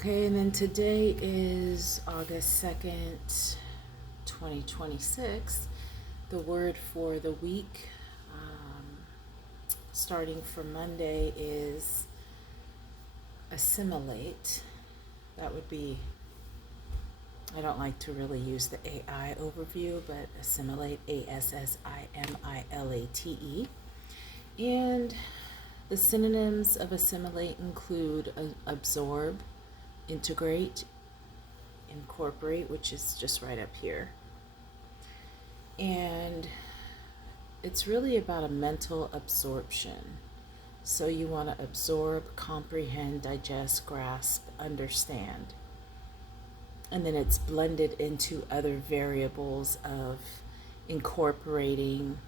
Okay, and then today is August 2nd, 2026. The word for the week, starting from Monday, is assimilate. That would be, I don't like to really use the AI overview, but assimilate, Assimilate. And the synonyms of assimilate include absorb, integrate, incorporate, which is just right up here. And it's really about a mental absorption. So you want to absorb, comprehend, digest, grasp, understand. And then it's blended into other variables of incorporating,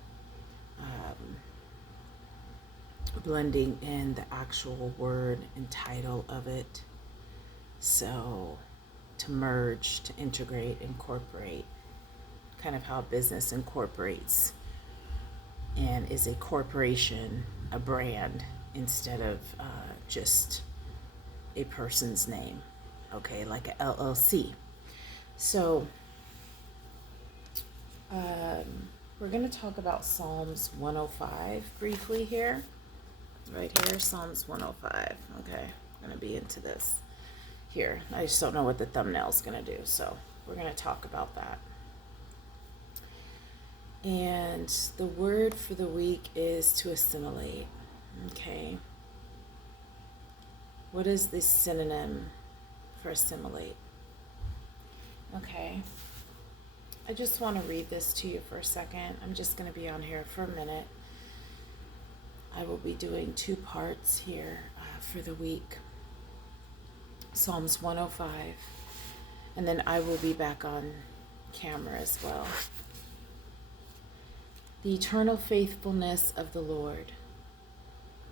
blending in the actual word and title of it. So to merge, to integrate, incorporate, kind of how business incorporates and is a corporation, a brand, instead of just a person's name, okay, like a LLC. So we're going to talk about Psalms 105 briefly here, right here, Psalms 105. Okay, I'm going to be into this here. I just don't know what the thumbnail's going to do, so we're going to talk about that. And the word for the week is to assimilate. Okay. What is the synonym for assimilate? Okay. I just want to read this to you for a second. I'm just going to be on here for a minute. I will be doing 2 parts here for the week. Psalms 105. And then I will be back on camera as well. The eternal faithfulness of the Lord.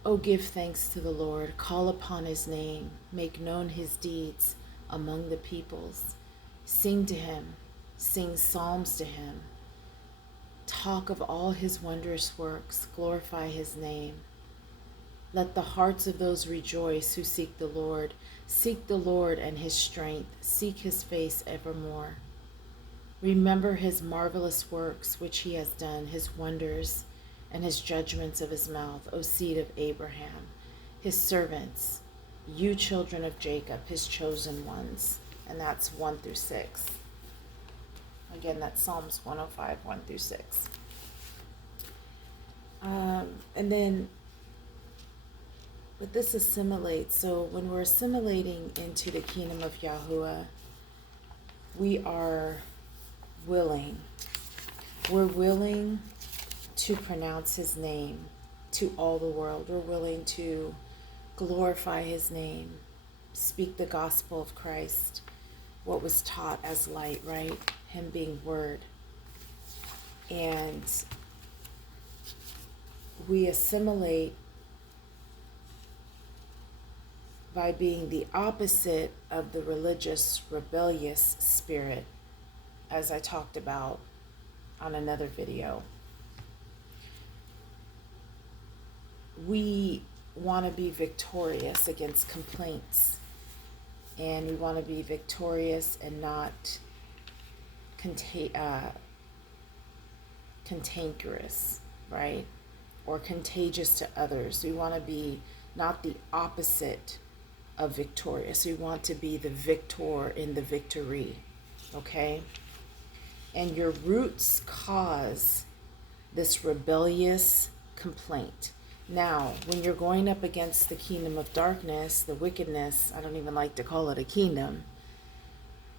Oh, give thanks to the Lord, call upon his name, make known his deeds among the peoples. Sing to him, sing psalms to him. Talk of all his wondrous works, glorify his name. Let the hearts of those rejoice who seek the Lord and his strength, seek his face evermore. Remember his marvelous works which he has done, his wonders and his judgments of his mouth, O seed of Abraham, his servants, you children of Jacob, his chosen ones. And that's 1 through 6. Again, that's Psalms 105, 1 through 6. And then with this assimilate, so when we're assimilating into the kingdom of Yahuah, we are willing. We're willing to pronounce his name to all the world. We're willing to glorify his name, speak the gospel of Christ, what was taught as light, right? Him being word. And we assimilate by being the opposite of the religious, rebellious spirit, as I talked about on another video. We want to be victorious against complaints, and we want to be victorious and not cantankerous, right? Or contagious to others. We want to be not the opposite of victorious. We want to be the victor in the victory, okay? And your roots cause this rebellious complaint. Now, when you're going up against the kingdom of darkness, the wickedness, I don't even like to call it a kingdom,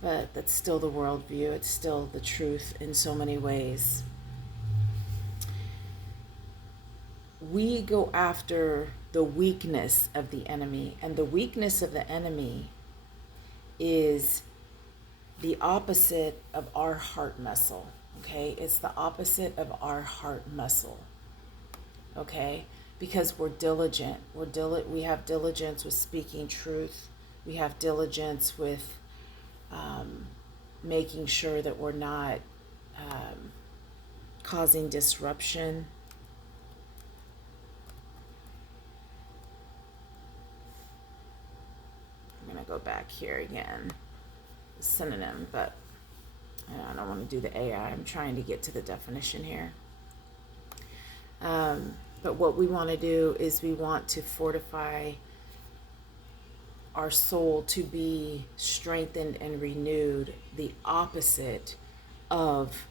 but that's still the worldview. It's still the truth in so many ways. We go after the weakness of the enemy, and the weakness of the enemy is the opposite of our heart muscle, okay? It's the opposite of our heart muscle, okay? Because we're diligent. We have diligence with speaking truth. We have diligence with making sure that we're not causing disruption. I'm going to go back here again. Synonym, but I don't want to do the AI. I'm trying to get to the definition here. But what we want to do is we want to fortify our soul to be strengthened and renewed, the opposite of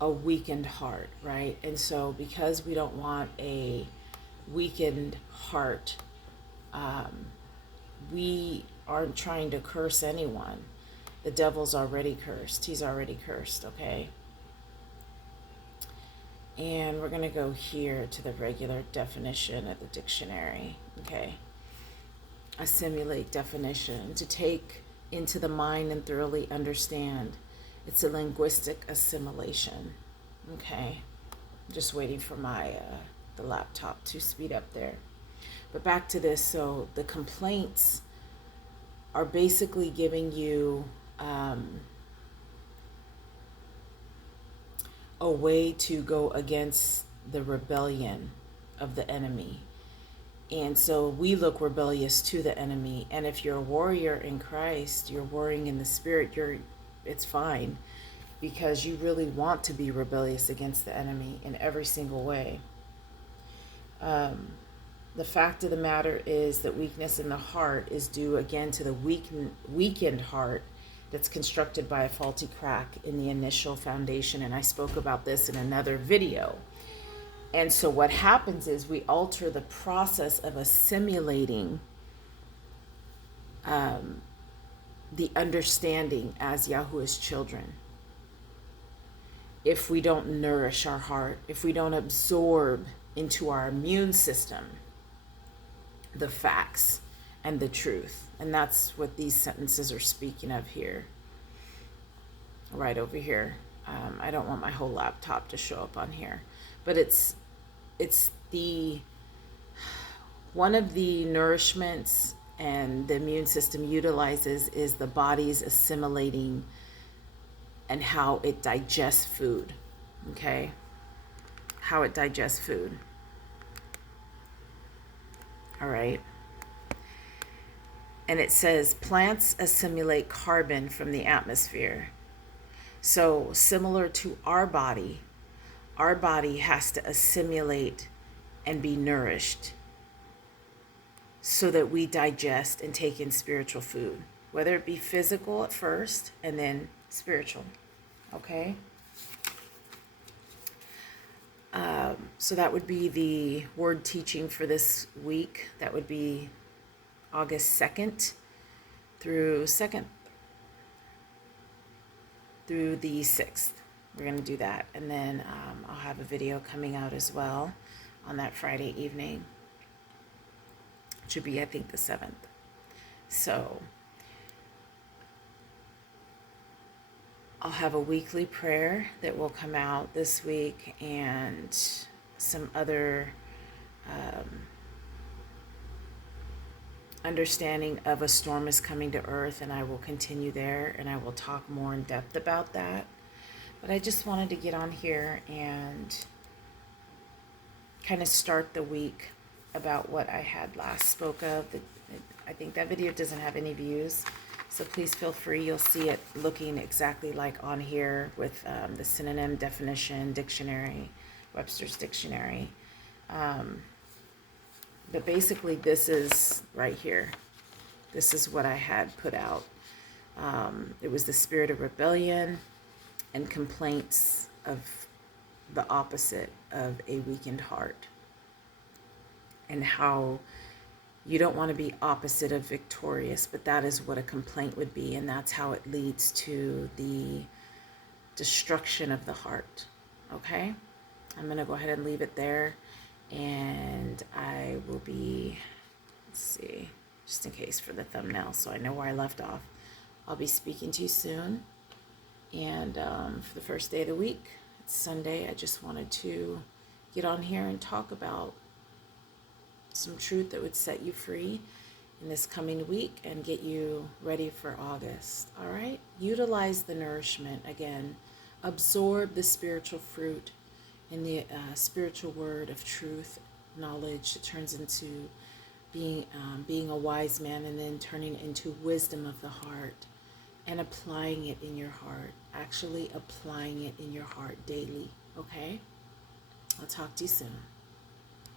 a weakened heart, right? And so because we don't want a weakened heart, we aren't trying to curse anyone. The devil's already cursed. He's already cursed, okay? And we're going to go here to the regular definition of the dictionary, okay? Assimulate definition, to take into the mind and thoroughly understand. It's a linguistic assimilation, okay? I'm just waiting for my the laptop to speed up there. But back to this, so the complaints are basically giving you a way to go against the rebellion of the enemy. And so we look rebellious to the enemy. And if you're a warrior in Christ, you're warring in the spirit, it's fine, because you really want to be rebellious against the enemy in every single way. The fact of the matter is that weakness in the heart is due again to the weakened heart that's constructed by a faulty crack in the initial foundation. And I spoke about this in another video. And so what happens is we alter the process of assimilating the understanding as Yahuah's children. If we don't nourish our heart, if we don't absorb into our immune system the facts and the truth. And that's what these sentences are speaking of here. Right over here. I don't want my whole laptop to show up on here. But it's the one of the nourishments and the immune system utilizes is the body's assimilating and how it digests food. Okay? How it digests food. All right. And it says plants assimilate carbon from the atmosphere. So similar to our body has to assimilate and be nourished so that we digest and take in spiritual food, whether it be physical at first and then spiritual. Okay? So that would be the word teaching for this week. That would be August 2nd through the 6th. We're going to do that. And then I'll have a video coming out as well on that Friday evening. It should be, I think, the 7th. So I'll have a weekly prayer that will come out this week, and some other understanding of a storm is coming to earth, and I will continue there, and I will talk more in depth about that. But I just wanted to get on here and kind of start the week about what I had last spoke of. I think that video doesn't have any views, so please feel free. You'll see it looking exactly like on here with the synonym definition dictionary, Webster's dictionary. But basically this is right here. This is what I had put out. It was the spirit of rebellion and complaints of the opposite of a weakened heart, and how you don't want to be opposite of victorious, but that is what a complaint would be, and that's how it leads to the destruction of the heart. Okay? I'm going to go ahead and leave it there, and I will be, let's see, just in case for the thumbnail so I know where I left off. I'll be speaking to you soon, and for the first day of the week, it's Sunday, I just wanted to get on here and talk about some truth that would set you free in this coming week and get you ready for August. All right? Utilize the nourishment again. Absorb the spiritual fruit in the spiritual word of truth, knowledge. It turns into being a wise man, and then turning into wisdom of the heart and applying it in your heart, actually applying it in your heart daily. Okay? I'll talk to you soon.